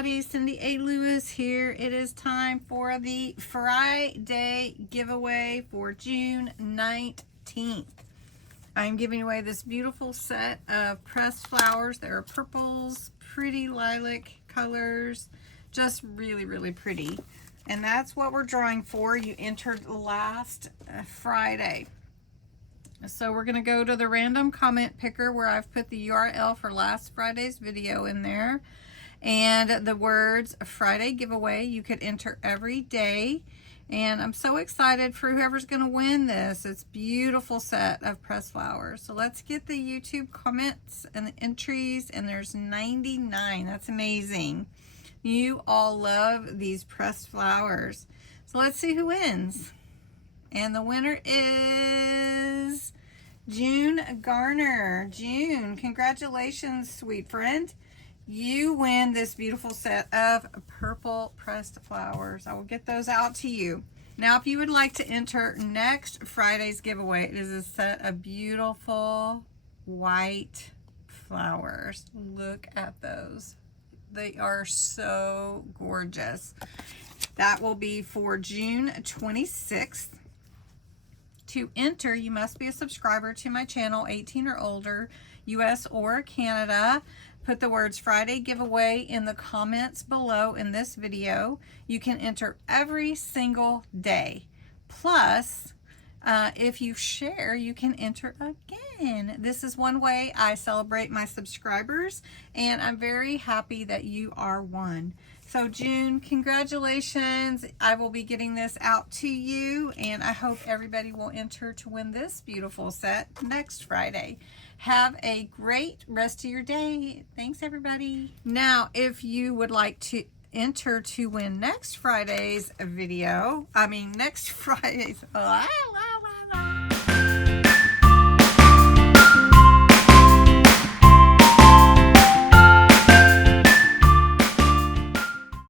everybody, CindyALewis here. It is time for the Friday giveaway for June 19th. I'm giving away this beautiful set of pressed flowers. There are purples, pretty lilac colors, just really, really pretty. And that's what we're drawing for. You entered last Friday. So we're going to go to the random comment picker where I've put the URL for last Friday's video in there. And the words Friday giveaway, you could enter every day. And I'm so excited for whoever's going to win this. It's a beautiful set of pressed flowers. So let's get the YouTube comments and the entries. And there's 99. That's amazing. You all love these pressed flowers. So let's see who wins. And the winner is June Garner. June, congratulations, sweet friend. You win this beautiful set of purple pressed flowers. I will get those out to you. Now, if you would like to enter next Friday's giveaway, it is a set of beautiful white flowers. Look at those. They are so gorgeous. That will be for June 26th. To enter, you must be a subscriber to my channel, 18 or older, US or Canada. Put the words Friday giveaway in the comments below in this video. You can enter every single day. Plus, if you share, you can enter again. This is one way I celebrate my subscribers, and I'm very happy that you are one. So June, congratulations. I will be getting this out to you, and I hope everybody will enter to win this beautiful set next Friday. Have a great rest of your day. Thanks, everybody. Now, if you would like to enter to win next Friday's video, next Friday's,